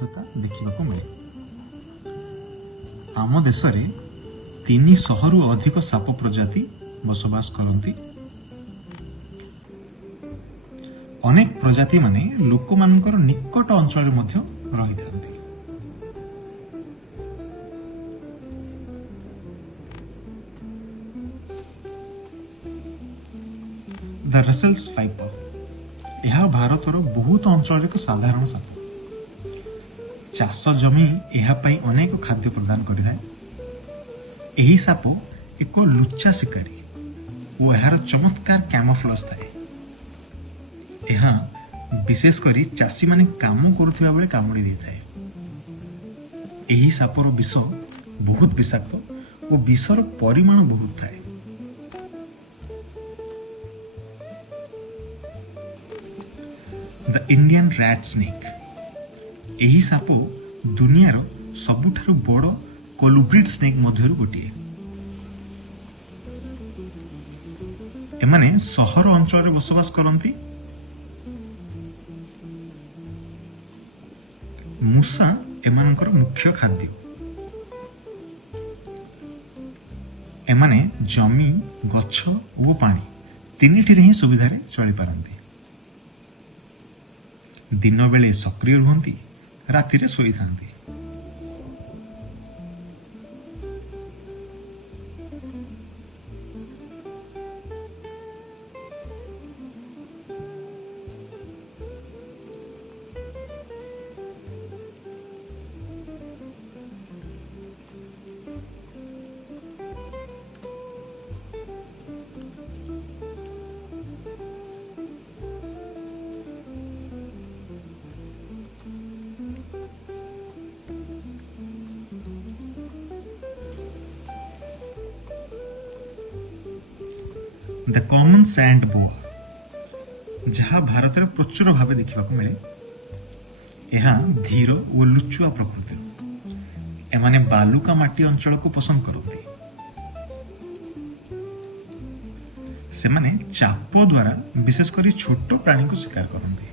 विविधता देखा मिले। आम देश में 300 रु अधिक साप प्रजाति बसवास करती। अनेक प्रजाति माने लोक मानकर निकट अंचल रही था। द रसेल्स फाइपर यह भारतर बहुत अंचल एक साधारण साप। चाष जमी यापाई अनेक खाद्य प्रदान करिଥାଏ। एही साप एक लुच्चा शिकारी और यार चमत्कार कैमोफ्लेज थाए। यह विशेषकर चाषी माने काम करुवा बेले कामुड़ी देଥାଏ। एही सापर विष बहुत विषाक्त और विषर परिमाण बहुत थाए। द इंडियन रैट स्नेक यही साप दुनियार सबुठारु बड़ कोलुब्रिड स्नेक मध्यरु गोटिए। एमाने सहर अंचल रे बसवास करती। मूसा एमानकर मुख्य खाद्य। एमाने जमी गछ और पानी तीनिटिरे ही सुविधा चली पारती। दिन बेले सक्रिय रुहंती, राति रे सोई थांती। द कॉमन सैंड बोआ जहाँ भारत में प्रचुर भाव देखा मिले। यह धीर और लुचुआ प्रकृति। एमाने बालुका माटी अंचल को पसंद करते। से माने चाप द्वारा विशेषकर छोट प्राणी को शिकार करते।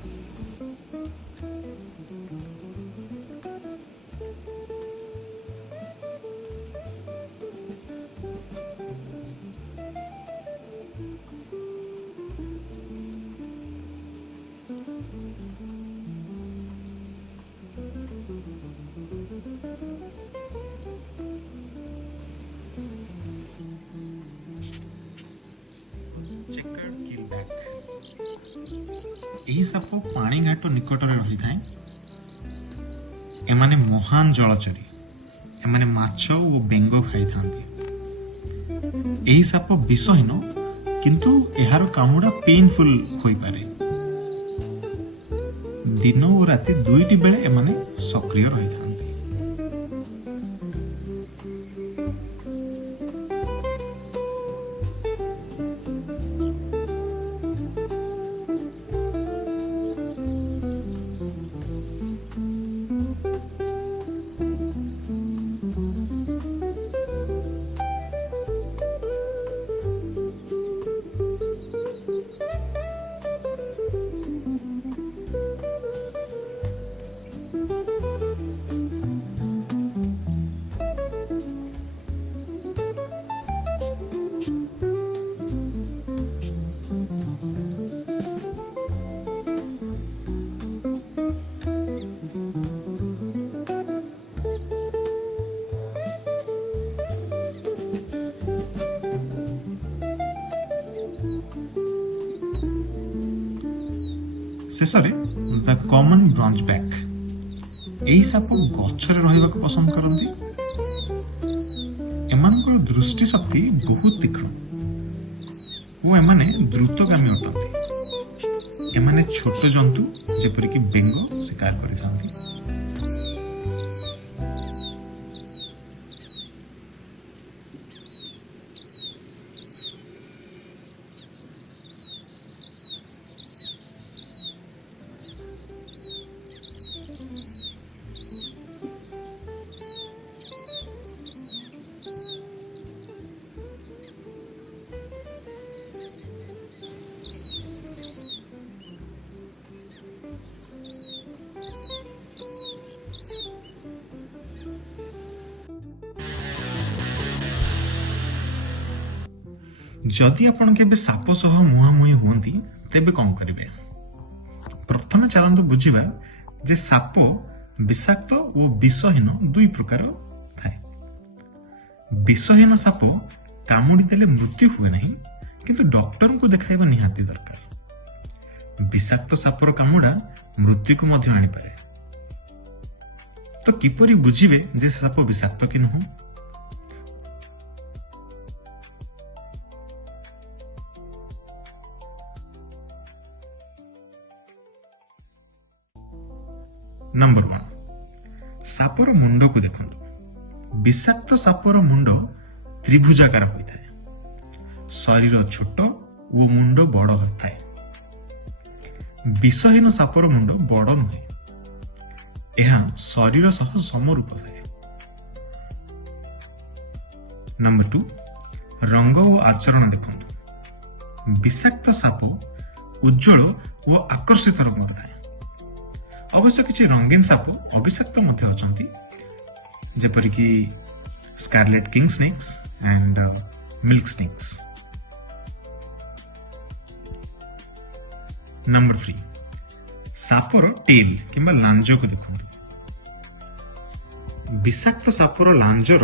यही साप पानी घाट निकट में रही था। एमाने महान जलचरी। एमाने माछ और बेंग खाई था। यही साप विषहीन किंतु एहार कामुड़ा पेनफुल होई पारे। दिन और राति दुईटी बेले एमाने सक्रिय रही था। शेष द कॉमन ब्रॉन्ज बैक यही साप गछरे रहिबा को पसंद करती। एमानकर दृष्टि शक्ति बहुत तीक्ष्ण और एमाने द्रुतगामी अटंती। एमाने छोट जंतु जेपरिक बेंग शिकार करिथांती। जदि आपण केबे साप सह मुहांमुही हुअंती तेबे कौन करिवे? प्रथमे चलंतु बुझिबा जे साप विषाक्त और विषहीन दुई प्रकार थाए। विषहीन साप कामुड़ी देले मृत्यु हुए नहीं, किंतु डॉक्टर को देखाइबा निहाती दरकार। विषाक्त सापर कामुड़ा मृत्यु को मध्य आनी पारे। तो किपरि बुझिबे जे साप विषाक्त कि नुह? नंबर 1, सापर मुंड को देखंतु। विषाक्त सापर मुंड त्रिभुजाकार होता है। शरीर छोट और मुंड बड़ होता है। विषहीन सापर मुंड बड़ नुहे, यह शरीर सह समरूप थाए। नंबर 2, रंग और आचरण देखंतु। विषाक्त साप उज्जवल और आकर्षित रंग थाए। अवश्य किसी रंगीन साप अविषाक्त मध्य अछंती, जेपरिकी scarlet king snakes and milk snakes. Number 3, सापर टेल किंबा लांज को देखंतु। विषाक्त सापर लांजर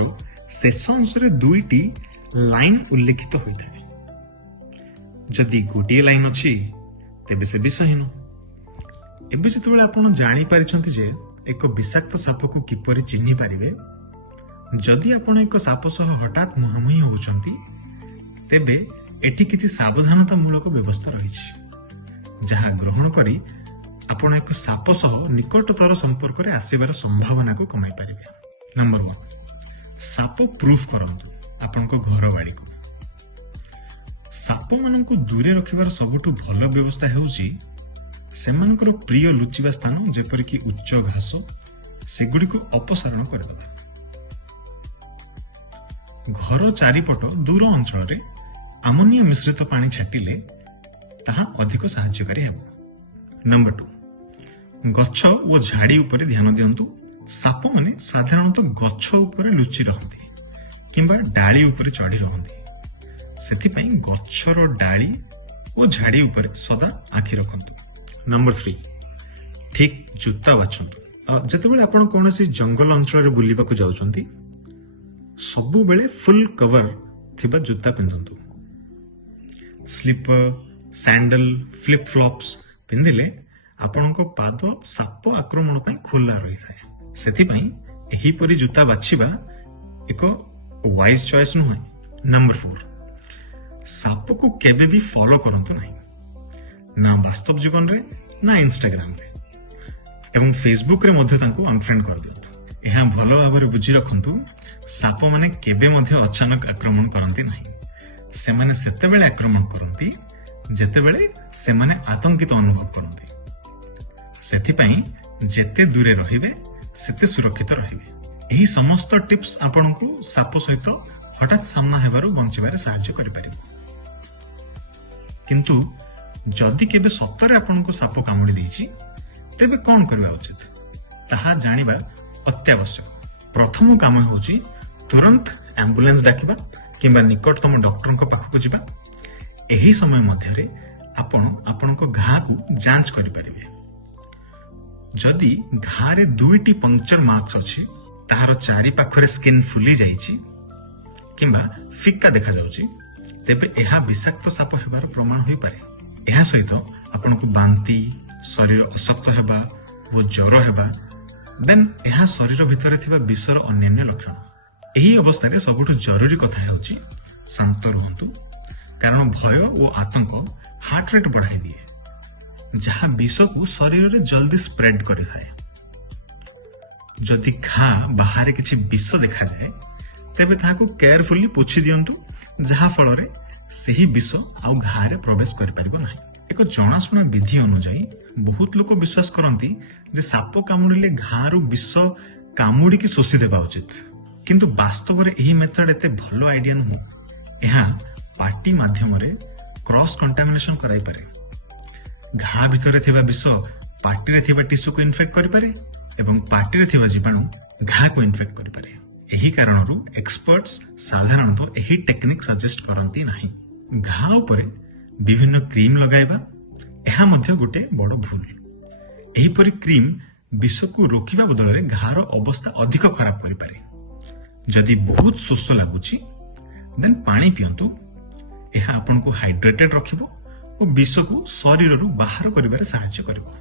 शेष अंश दुईटी लाइन उल्लेखित होता है। जदि गोटे लाइन अच्छी तेबे से विषहीन। एबे जेतेबेले आपण जानि पारिछंती जे एक विषाक्त साप को किपरि चिन्हि पारिबे, जदि आपण एक साप सह हठात मुहांमुही होउछंती तेबे एठी किछि सावधानता मूलक व्यवस्था रहिछि, जहा ग्रहण करी आपण एक साप सह निकटतर संपर्क रे आसीबार संभावना को कमाई पारिबे। नंबर 1, साप प्रूफ करंतु आपनको घर बाड़ी को। साप माननको दूरे रखिबार सबठु भल व्यवस्था हेउछि सेमानकर प्रिय लुचिबा स्थान, जेपरिकी उच्च घास, सेगुड़ी को अपसारण करदेबा। घर चारिपट दूर अंचल रे आमोनिया मिश्रित पानी छाटिले ताहा अधिक सहायकारी हेबो। नंबर 2, गच्छ और झाड़ी उपरे ध्यान दियंतु। साप माने साधारणतः गच्छ उपरे लुचि रहंती किंबा डाली उपरे चढ़ी रहंती। सेथि पई गच्छर डाली और झाड़ी उपरे सदा आखि रखंतु। नंबर 3, ठीक जूता बाछंतु। जेतेबेले आपण कोनोसी जंगल अंचल रे बुलिबा को जाउछंती सबु बेले फुल कवर थिबा जूता पिंधंतु। स्लीपर, सैंडल, फ्लिप फ्लॉप्स पिंधिले आपणको पाद साप आक्रमण पई खुला रही थाए। सेथि पई एही परि जूता बाछिबा एक वाइज चॉइस नुहे। नंबर 4, साप को केबे भी फॉलो करंतु नहीं, ना वास्तव जीवन रे ना इंस्टाग्राम रे एवं फेसबुक रे मध्य तांको अनफ्रेंड कर दियंतु। एहा भलो भाबरे बुझी रखंतु, साप माने केबे मध्य अचानक आक्रमण करंती नहीं। से माने सेतेबेले आक्रमण करंती जेतेबेले से माने आतंकित अनुभव करंती। सेथि पई जेते दूरे रहिबे सेते सुरक्षित रहिबे। एही समस्त टिप्स आपनको साप सहित हठात सामना हेबारो बंचिबारे सहायता करि परिबो। किंतु जदि केबे सत्तरे आपनको साप कामुड़ी देछि तेबे कोन करबा उचित ताहा जानिबा अत्यावश्यक। प्रथम काम होछि तुरंत एम्बुलेंस डाकिबा किंबा निकटतम डॉक्टर को पाखକୁ ଯିବା। एही समय मध्यरे आपण आपनको घा को जांच करि परिबे। जदि घा रे दुईटी पंक्चर मार्क्स अछि, ताहार चारि पाखरे स्किन फुली जाइछि किंबा फिक्का देखा जाउछि, तेबे एहा विषाक्त साप हेबार प्रमाण होई पारे। एहा सहित आपनको बांती, शरीर अशक्त हेबा वो ज्वर हेबा, देन एहा शरीर भितर थिबा विषर अन्य लक्षण। एही अवस्था रे सबुठ जरूरी कथा हेउछि शांत रहंतु, कारण भय और आतंक हार्ट रेट बढ़ाई दिए, जहा विष को शरीर रे जल्दी स्प्रेड करि थाए। जदि घा बाहर किछि विष देखा जाए तेबे ताहाको केयरफुली पोछि दियंतु, जहा फल रे सेही विष आउ घा रे प्रवेश करि परिबो नाही। एक जनाशुना विधि अनुसार बहुत लोक विश्वास करती जे साप कामुड़िले घारू विष कामुड़ी की शोषी देवा उचित, किंतु वास्तव में यही मेथड एते भलो आइडिया नुह। यह पार्टी माध्यम रे क्रॉस कंटामिनेशन कराई पारे। घा भितर थिबा विष पार्टी रे थिबा टिश्यू को इन्फेक्ट करि पारे एवं पार्टी रे थिबा जीवाणु घा को इन्फेक्ट करि पारे। एही कारणरू एक्सपर्ट्स साधारणतः एही टेक्निक सजेस्ट करती नहीं। ଘା ଉପରେ ବିଭିନ୍ନ କ୍ରିମ ଲଗାଇବା ଏହା ମଧ୍ୟ ଗୋଟେ ବଡ଼ ଭୁଲ। ଏହିପରି କ୍ରିମ ବିଷକୁ ରୋକିବା ବଦଳରେ ଘାର ଅବସ୍ଥା ଅଧିକ ଖରାପ କରିପାରେ। ଯଦି ବହୁତ ଶୋଷ ଲାଗୁଛି ଦେନ୍ ପାଣି ପିଅନ୍ତୁ। ଏହା ଆପଣଙ୍କୁ ହାଇଡ୍ରେଟେଡ୍ ରଖିବ ଓ ବିଷକୁ ଶରୀରରୁ ବାହାର କରିବାରେ ସାହାଯ୍ୟ କରିବ।